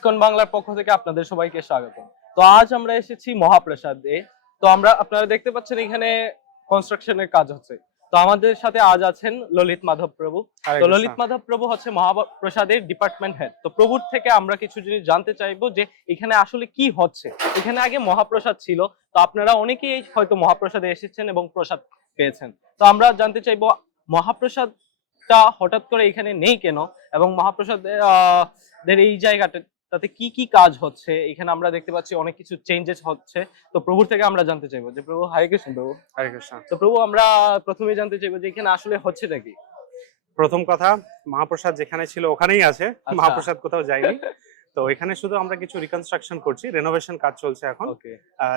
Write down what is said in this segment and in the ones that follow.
ISKCON বাংলার পক্ষ থেকে আপনাদের সবাইকে স্বাগত তো আজ আমরা এসেছি মহাপ্রসাদে তো আমরা আপনারা দেখতে পাচ্ছেন এখানে কনস্ট্রাকশনের কাজ হচ্ছে। তো আমাদের সাথে আজ আছেন ললিত মাধব প্রভু। তো ললিত মাধব প্রভু হচ্ছে মহাপ্রসাদের ডিপার্টমেন্ট হেড তো প্রভুর থেকে আমরা কিছু জিনিস জানতে চাইব যে এখানে আসলে কি হচ্ছে। এখানে আগে মহাপ্রসাদ ছিল তো আপনারা অনেকেই হয়তো মহাপ্রসাদে এসেছেন এবং প্রসাদ পেয়েছেন। তো আমরা জানতে চাইব মহাপ্রসাদটা হঠাৎ করে এখানে নেই কেন? এবং মহাপ্রসাদের এই জায়গাটা তাতে কি কি কাজ হচ্ছে? এখানে আমরা দেখতে পাচ্ছি অনেক কিছু চেঞ্জেস হচ্ছে। তো প্রভুর থেকে আমরা জানতে চাইব যে প্রভু হাই কৃষ্ণ প্রভু। হরে কৃষ্ণ। তো প্রভু আমরা প্রথমে জানতে চাইব যে এখানে আসলে হচ্ছে নাকি প্রথম কথা মহাপ্রসাদ যেখানে ছিল ওখানেই আছে। আচ্ছা। মহাপ্রসাদ কোথাও যায়নি। তো এখানে শুধু আমরা কিছু রিকনস্ট্রাকশন করছি রেনোভেশন কাজ চলছে এখন।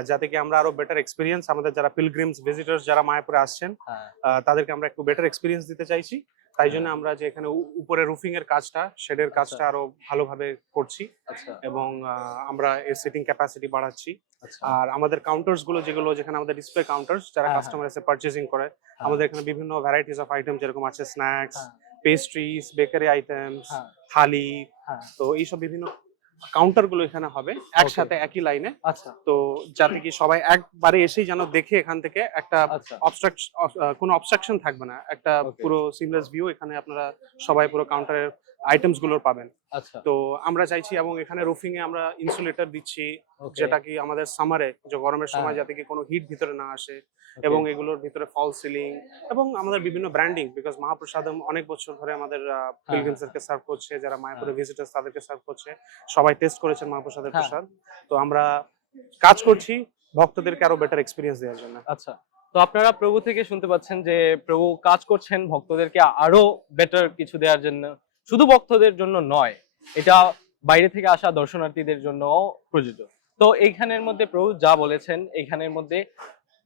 যাতে কি আমরা আরও বেটার এক্সপিরিয়েন্স আমাদের যারা পিলগ্রিমস ভিজিটার্স যারা মায়াপুরে আসছেন হ্যাঁ। তাদেরকে আমরা একটু বেটার এক্সপিরিয়েন্স দিতে চাইছি। তাই জন্য আমরা যে এখানে উপরে রুফিং এর কাজটা শেডের কাজটা আরও ভালোভাবে করছি আচ্ছা। এবং আমরা এর সিটিং ক্যাপাসিটি বাড়াচ্ছি। আচ্ছা। আর আমাদের কাউন্টার্সগুলো যেগুলো যেখানে আমাদের ডিসপ্লে কাউন্টার্স যারা হ্যাঁ, কাস্টমার এসে পারচেজিং করে আমাদের এখানে বিভিন্ন ভ্যারাইটিস অফ আইটেম যেরকম আছে স্ন্যাক্স হ্যাঁ। পেস্ট্রিজ বেকারি আইটেমস হ্যাঁ। থালি হ্যাঁ। তো এইসব বিভিন্ন কাউন্টারগুলো এখানে হবে একসাথে একই লাইনে আচ্ছা। তো যাতে কি সবাই একবারে এসেই যেন দেখে এখান থেকে একটা আচ্ছা। অবস্ট্রাকশন কোনো অবস্ট্রাকশন থাকবে না। একটা পুরো সিমলেস ভিউ এখানে আপনারা সবাই পুরো কাউন্টারের আইটেমসগুলোর পাবেন। আচ্ছা। তো আমরা চাইছি এবং এখানে রুফিং এ আমরা ইনসুলেটর দিচ্ছি যেটা কি আমাদের সামারে যে গরমের সময় হ্যাঁ। যাতে কি কোনো হিট ভিতরে না আসে এবং এগুলোর ভিতরে ফল সিলিং এবং আমাদের বিভিন্ন ব্র্যান্ডিং বিকজ মহাপ্রসাদম অনেক বছর ধরে আমাদের পিলগ্রিমসদেরকে সার্ভ করছে যারা মায়াপুরে ভিজিটার্স তাদেরকে সার্ভ করছে। সবাই টেস্ট করেছেন মহাপ্রসাদের হ্যাঁ। প্রসাদ। তো আমরা কাজ করছি ভক্তদেরকে আরও বেটার এক্সপিরিয়েন্স দেওয়ার জন্য। আচ্ছা। তো আপনারা প্রভু থেকে শুনতে পাচ্ছেন যে প্রভু কাজ করছেন ভক্তদেরকে আরও বেটার কিছু দেওয়ার জন্য। শুধু ভক্তদের জন্য নয়, এটা বাইরে থেকে আসা দর্শনার্থীদের জন্য প্রযোজ্য। তো এইখানের মধ্যে প্রভু যা বলেছেন, এইখানের মধ্যে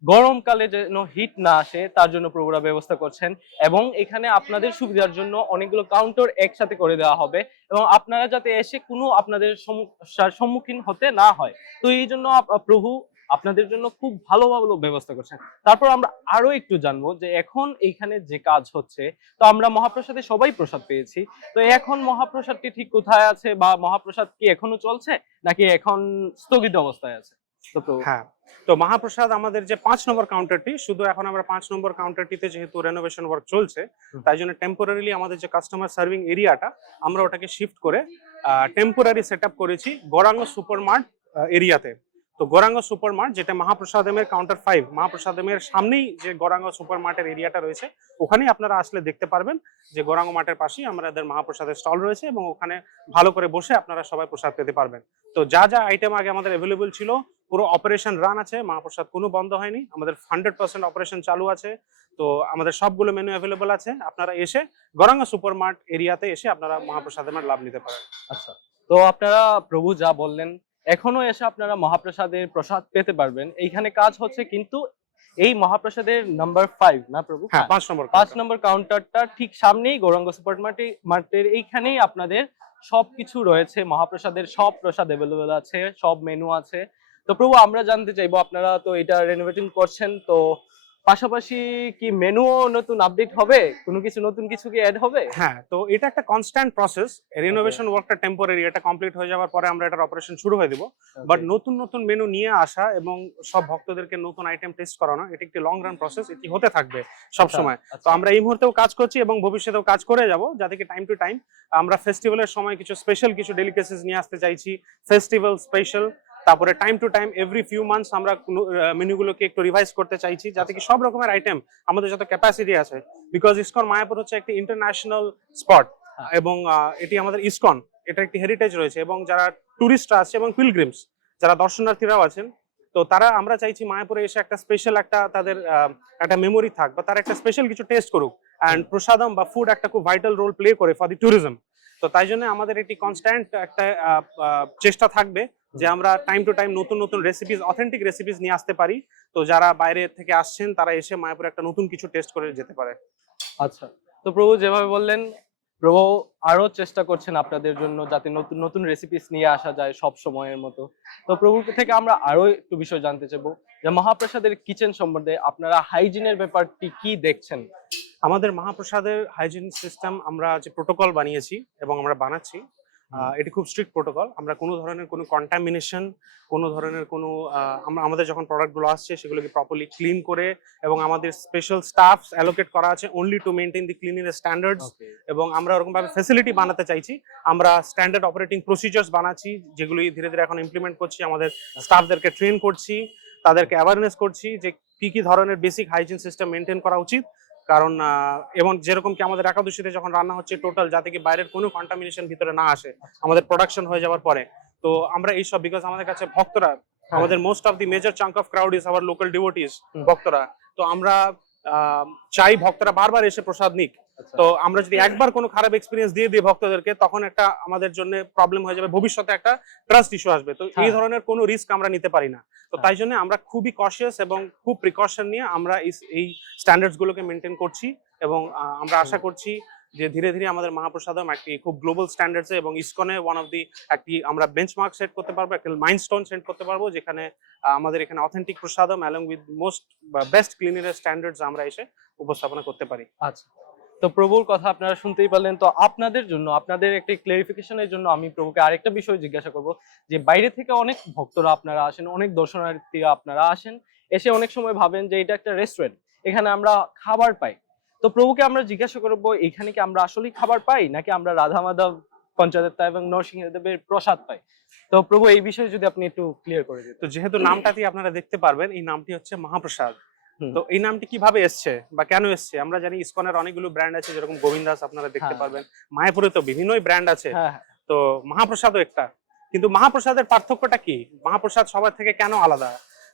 গরমকালে যেন হিট না আসে, তার জন্য প্রভুরা ব্যবস্থা করছেন এবং এখানে আপনাদের সুবিধার জন্য অনেকগুলো কাউন্টার একসাথে করে দেওয়া হবে এবং আপনারা যাতে এসে কোনো আপনাদের সমস্যার সম্মুখীন হতে না হয়। তো এই জন্য প্রভু আপনাদের জন্য খুব ভালো ভালো ব্যবস্থা করছেন। তারপর আমরা আরও একটু জানব যে এখন এইখানে যে কাজ হচ্ছে তো আমরা মহাপ্রসাদে সবাই প্রসাদ পেয়েছি। তো এখন মহাপ্রসাদটি ঠিক কোথায় আছে বা মহাপ্রসাদ কি এখনও চলছে নাকি এখন স্থগিত অবস্থায় আছে? তো হ্যাঁ তো মহাপ্রসাদ আমাদের যে পাঁচ নম্বর কাউন্টারটি শুধু এখন আমরা পাঁচ নম্বর কাউন্টারটিতে যেহেতু রেনোভেশন ওয়ার্ক চলছে তাই জন্য টেম্পোরারিলি আমাদের যে কাস্টমার সার্ভিং এরিয়াটা আমরা ওটাকে শিফট করে টেম্পোরারি সেট আপ করেছি গৌরাঙ্গ সুপার মার্ট এরিয়াতে তো গৌরাঙ্গ সুপার মার্ট যেটা মহাপ্রসাদমের কাউন্টার ফাইভ মহাপ্রসাদমের সামনেই যে গৌরাঙ্গ সুপার মার্টের এরিয়াটা রয়েছে, ওখানেই আপনারা আসলে দেখতে পারবেন যে গৌরাঙ্গ মার্টের পাশেই আমাদের মহাপ্রসাদের স্টল রয়েছে এবং ওখানে ভালো করে বসে আপনারা সবাই প্রসাদ পেতে পারবেন। তো যা যা আইটেম আগে আমাদের অ্যাভেলেবল ছিল, পুরো অপারেশন রান আছে, মহাপ্রসাদ কোনো বন্ধ হয়নি, আমাদের হান্ড্রেড পার্সেন্ট অপারেশন চালু আছে, তো আমাদের সবগুলো মেনু অ্যাভেলেবল আছে, আপনারা এসে গরাঙ্গা সুপার মার্ট এরিয়াতে এসে আপনারা মহাপ্রসাদের লাভ নিতে পারেন। আচ্ছা তো আপনারা প্রভু যা বললেন এখনও এসে আপনারা মহাপ্রসাদের প্রসাদ পেতে পারবেন। এইখানে কাজ হচ্ছে কিন্তু এই মহাপ্রসাদের নাম্বার ফাইভ না প্রভু? হ্যাঁ পাঁচ নম্বর পাঁচ। নম্বর কাউন্টারটা ঠিক সামনেই গৌরাঙ্গ সুপার মার্কেটের এইখানেই আপনাদের সবকিছু রয়েছে। মহাপ্রসাদের সব প্রসাদ অ্যাভেলেবেল আছে সব মেনু আছে। তো প্রভু আমরা জানতে চাইব আপনারা তো এটা রেনোভেটিং করছেন তো পাশাপাশি কি মেনুও নতুন আপডেট হবে? কোনো কিছু নতুন কিছু কি অ্যাড হবে? হ্যাঁ তো এটা একটা কনস্ট্যান্ট প্রসেস রিনোভেশন ওয়ার্কটা টেম্পোরারি এটা কমপ্লিট হয়ে যাওয়ার পরে আমরা এটার অপারেশন শুরু হয়ে দিব। বাট নতুন নতুন মেনু নিয়ে আসা এবং সব ভক্তদেরকে নতুন আইটেম টেস্ট করানো এটা একটি লং রান প্রসেস এটি হতে থাকবে সব সময় আচ্ছা, তো আমরা এই মুহূর্তেও কাজ করছি এবং ভবিষ্যতেও কাজ করে যাব যাতে কি টাইম টু টাইম আমরা ফেস্টিভ্যালের সময় কিছু স্পেশাল কিছু ডেলিকেসিস নিয়ে আসতে চাইছি। ফেস্টিভ্যাল স্পেশাল তারপরে time to time every few months আমরা মেনুগুলোকে একটু রিভাইজ করতে চাইছি যাতে কি সব রকমের আইটেম আমাদের যত ক্যাপাসিটি আছে। বিকজ ইসকন মায়াপুর হচ্ছে একটি ইন্টারন্যাশনাল স্পট হ্যাঁ। এবং এটি আমাদের ইসকন এটা একটি হেরিটেজ রয়েছে এবং যারা টুরিস্টরা আছে এবং পিলগ্রিমস যারা দর্শনার্থীরাও আছেন তো তারা আমরা চাইছি মায়াপুরে এসে একটা স্পেশাল একটা তাদের একটা মেমোরি থাক বা তারা একটা স্পেশাল কিছু টেস্ট করুক। অ্যান্ড প্রসাদম বা ফুড একটা খুব ভাইটাল রোল প্লে করে ফর দি ট্যুরিজম তো তাই জন্য আমাদের একটি কনস্ট্যান্ট একটা চেষ্টা থাকবে। যে আমরা টাইম টু টাইম নতুন নতুন রেসিপিস অথেন্টিক রেসিপিস নিয়ে আসতে পারি। তো যারা বাইরে থেকে আসছেন তারা এসে মায়াপুরে একটা নতুন কিছু টেস্ট করে যেতে পারে। আচ্ছা। তো প্রভু যেভাবে বললেন প্রভু আরও চেষ্টা করছেন আপনাদের জন্য যাতে নতুন নতুন রেসিপিস নিয়ে আসা যায় সব সময়ের মতো। তো প্রভুর থেকে আমরা আরও একটু বিষয় জানতে চাইব যে মহাপ্রসাদের কিচেন সম্বন্ধে আপনারা হাইজিনের ব্যাপারটি কি দেখছেন? আমাদের মহাপ্রসাদের হাইজিন সিস্টেম আমরা যে প্রোটোকল বানিয়েছি এবং আমরা বানাচ্ছি এটি খুব স্ট্রিক্ট প্রোটোকল আমরা কোনো ধরনের কোনো কন্টামিনেশন কোনো ধরনের কোনো আমাদের যখন প্রোডাক্টগুলো আসছে সেগুলোকে প্রপারলি ক্লিন করে এবং আমাদের স্পেশাল স্টাফ অ্যালোকেট করা আছে only to maintain the cleanliness standards এবং আমরা ওরকম ভাবে ফেসিলিটি বানাতে চাইছি। আমরা স্ট্যান্ডার্ড অপারেটিং প্রসিজার্স বানাচ্ছি যেগুলি ধীরে ধীরে এখন ইমপ্লিমেন্ট করছি। আমাদের স্টাফদেরকে ট্রেন করছি তাদেরকে অ্যাওয়ারনেস করছি যে কি কি ধরনের বেসিক হাইজিন সিস্টেম মেনটেন করা উচিত। কারণ এবং যেরকম কি আমাদের একাদশীতে যখন রান্না হচ্ছে টোটাল যাতে কি বাইরের কোনো কন্টামিনেশন ভিতরে না আসে আমাদের প্রোডাকশন হয়ে যাওয়ার পরে। তো আমরা এইসব বিকজ আমাদের কাছে ভক্তরা আমাদের most of the major chunk of crowd is our local devotees ভক্তরা। তো আমরা আহ, চাই ভক্তরা বারবার এসে প্রসাদ নিক। তো আমরা যদি একবার কোনো খারাপ এক্সপিরিয়েন্স দিয়ে দিই ভক্তদেরকে তখন একটা আমাদের জন্য প্রবলেম হয়ে যাবে ভবিষ্যতে একটা ট্রাস্ট ইস্যু আসবে। তো এই হ্যাঁ। ধরনের কোনো রিস্ক আমরা নিতে পারি না। তো হ্যাঁ। তাই জন্য আমরা খুবই কশিয়াস এবং খুব প্রিকশন নিয়ে আমরা এই- এই স্ট্যান্ডার্ডস গুলোকে মেনটেন করছি এবং আমরা আশা করছি যে ধীরে ধীরে আমাদের মহাপ্রসাদম একটি খুব গ্লোবাল স্ট্যান্ডার্ডস এবং ইসকনে ওয়ান অফ দি একটি আমরা বেঞ্চমার্ক সেট করতে পারব একটা মাইলস্টোন সেট করতে পারব যেখানে আমাদের এখানে authentic prasadam along with most best ক্লিনারের standards আমরা এসে উপস্থাপনা করতে পারি। আচ্ছা। তো প্রভুর কথা আপনারা শুনতেই পারলেন। তো আপনাদের জন্য, আপনাদের একটি ক্লারিফিকেশনের জন্য আমি প্রভুকে আরেকটা বিষয় জিজ্ঞাসা করব যে বাইরে থেকে অনেক ভক্তরা আপনারা আসেন, অনেক দর্শনার্থীরা আপনারা আসেন, এসে অনেক সময় ভাবেন যে এটা একটা রেস্টুরেন্ট এখানে আমরা খাবার পাই। তো প্রভুকে আমরা জিজ্ঞাসা করব, এখানে কি আমরা আসলেই খাবার পাই, নাকি আমরা রাধা মাধব পঞ্চদেবতা এবং নরসিংহদেবের প্রসাদ পাই? তো প্রভু, এই বিষয়ে যদি আপনি একটু ক্লিয়ার করে দিতেন। তো যেহেতু নামটাতেই আপনারা দেখতে পারবেন, এই নামটি হচ্ছে মহাপ্রসাদ। তো এই নামটি কীভাবে এসছে বা কেন এসছে? আমরা জানি ইসকনের অনেকগুলো ব্র্যান্ড আছে যেরকম গোবিন্দাস আপনারা দেখতে হ্যাঁ। পারবেন। মায়াপুরে তো বিভিন্নই ব্র্যান্ড আছে। হ্যাঁ হ্যাঁ। তো মহাপ্রসাদও একটা। কিন্তু মহাপ্রসাদের পার্থক্যটা কি? মহাপ্রসাদ সবার থেকে কেন আলাদা?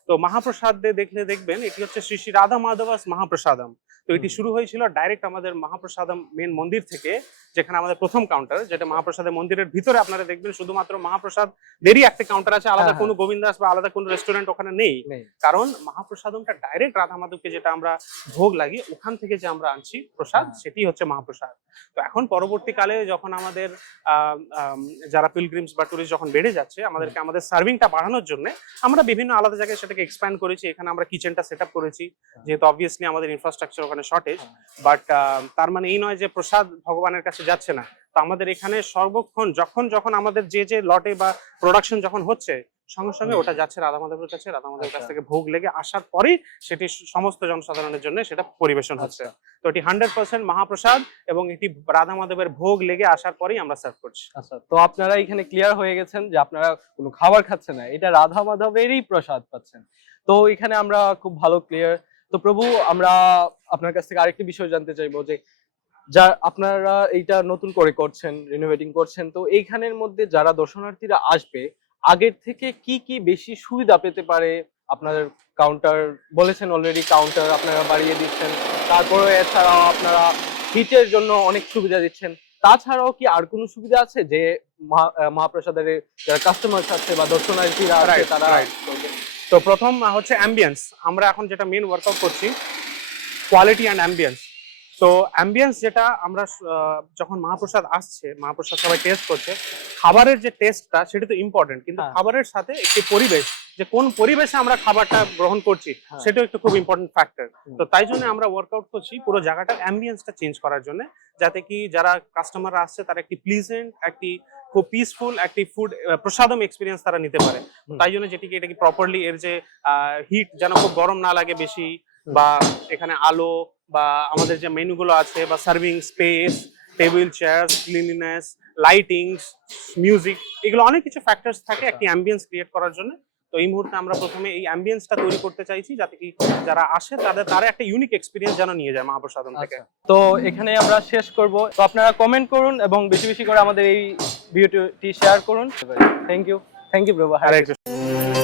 তো মহাপ্রসাদে দেখলে দেখবেন এটি হচ্ছে শ্রী শ্রী রাধা মাধবাস মহাপ্রসাদম। তো এটি শুরু হয়েছিল ডাইরেক্ট আমাদের মহাপ্রসাদম মেন মন্দির থেকে যেখানে আমাদের প্রথম কাউন্টার যেটা মহাপ্রসাদের মন্দিরের ভিতরে আপনারা দেখবেন শুধুমাত্র মহাপ্রসাদ দেরই একটা কাউন্টার আছে আলাদা হ্যাঁ, কোনো গোবিন্দাস বা আলাদা কোনো রেস্টুরেন্ট ওখানে নেই। কারণ মহাপ্রসাদমটা ডাইরেক্ট রাধা মাধবকে যেটা আমরা ভোগ লাগি ওখান থেকে যে আমরা আনছি প্রসাদ হ্যাঁ। সেটি হচ্ছে মহাপ্রসাদ। তো এখন পরবর্তীকালে যখন আমাদের আম, আম, যারা পিলগ্রিমস বা টুরিস্ট যখন বেড়ে যাচ্ছে আমাদেরকে আমাদের সার্ভিংটা বাড়ানোর জন্য আমরা বিভিন্ন আলাদা জায়গায় সেটাকে এক্সপ্যান্ড করেছি এখানে আমরা কিচেনটা সেট আপ করেছি যেহেতু অবভিয়াসলি আমাদের ইনফ্রাস্ট্রাকচার ওখানে শর্টেজ বাট তার মানে এই নয় যে প্রসাদ ভগবানের কাছে যাচ্ছে না। তো আমাদের এখানে সর্বক্ষণ যখন যখন আমাদের যে যে লটে বা প্রোডাকশন যখন হচ্ছে সঙ্গে সঙ্গে ওটা যাচ্ছে রাধা মাধবের কাছে রাধা মাধবের কাছ আচ্ছা। থেকে ভোগ লেগে আসার পরেই সেটি সমস্ত জনসাধারণের জন্য সেটা পরিবেশন হচ্ছে। আচ্ছা। তো এটি হান্ড্রেড পার্সেন্ট মহাপ্রসাদ এবং এটি রাধা মাধবের ভোগ লেগে আসার পরেই আমরা সার্ভ করছি। আচ্ছা তো আপনারা এখানে ক্লিয়ার হয়ে গেছেন যে আপনারা কোনো খাবার খাচ্ছেন না এটা রাধা মাধবেরই প্রসাদ পাচ্ছেন। তো এখানে আমরা খুব ভালো ক্লিয়ার তো প্রভু আমরা আপনার কাছ থেকে আরেকটি বিষয় জানতে চাইব যে যা আপনারা এইটা নতুন করে করছেন রিনোভেটিং করছেন তো এইখানের মধ্যে যারা দর্শনার্থীরা আসবে আগের থেকে কি কি বেশি সুবিধা পেতে পারে? আপনাদের কাউন্টার বলেছেন অলরেডি কাউন্টার আপনারা বাড়িয়ে দিচ্ছেন। তারপরে এছাড়াও আপনারা হিটের জন্য অনেক সুবিধা দিচ্ছেন। তাছাড়াও কি আর কোনো সুবিধা আছে? যে মহাপ্রসাদের যারা কাস্টমার আছে বা দর্শনার্থীরা আছে তারা তো প্রথম হচ্ছে অ্যাম্বিয়েন্স আমরা এখন যেটা মেন ওয়ার্কআউট করছি কোয়ালিটি অ্যান্ড অ্যাম্বিয়েন্স তো অ্যাম্বিয়েন্স যেটা আমরা যখন মহাপ্রসাদ আসছে মহাপ্রসাদ সবাই টেস্ট করছে খাবারের যে টেস্টটা সেটা তো ইম্পর্টেন্ট কিন্তু হ্যাঁ। খাবারের সাথে একটি পরিবেশ যে কোন পরিবেশে আমরা খাবারটা গ্রহণ করছি হ্যাঁ। সেটাও একটু খুব ইম্পর্টেন্ট ফ্যাক্টর তো তাই জন্য আমরা ওয়ার্কআউট করছি পুরো জায়গাটার অ্যাম্বিয়েন্সটা চেঞ্জ করার জন্য যাতে কি যারা কাস্টমাররা আসছে তারা একটি প্লিজেন্ট একটি খুব পিসফুল একটি ফুড প্রসাদম এক্সপিরিয়েন্স তারা নিতে পারে। তাই জন্য যেটিকে এটাকে প্রপারলি এর যে হিট যেন খুব গরম না লাগে বেশি বা এখানে আলো বা আমাদের যে মেনুগুলো আছে বা serving space table chair cleanliness lightings music এগুলো অনেক কিছু ফ্যাক্টরস থাকে আচ্ছা। একটি অ্যাম্বিয়েন্স ক্রিয়েট করার জন্য। তো এই মুহূর্তে আমরা প্রথমে এই অ্যাম্বিয়েন্সটা তৈরি করতে চাইছি যাতে কি যারা আসে তাদের তারা একটা ইউনিক এক্সপিরিয়েন্স যেন নিয়ে যায় মহাপ্রসাদম থেকে। আচ্ছা। তো এখানে আমরা শেষ করব। তো আপনারা কমেন্ট করুন এবং বেশি বেশি করে আমাদের এই ভিডিওটি শেয়ার করুন। Thank you thank you Krishna.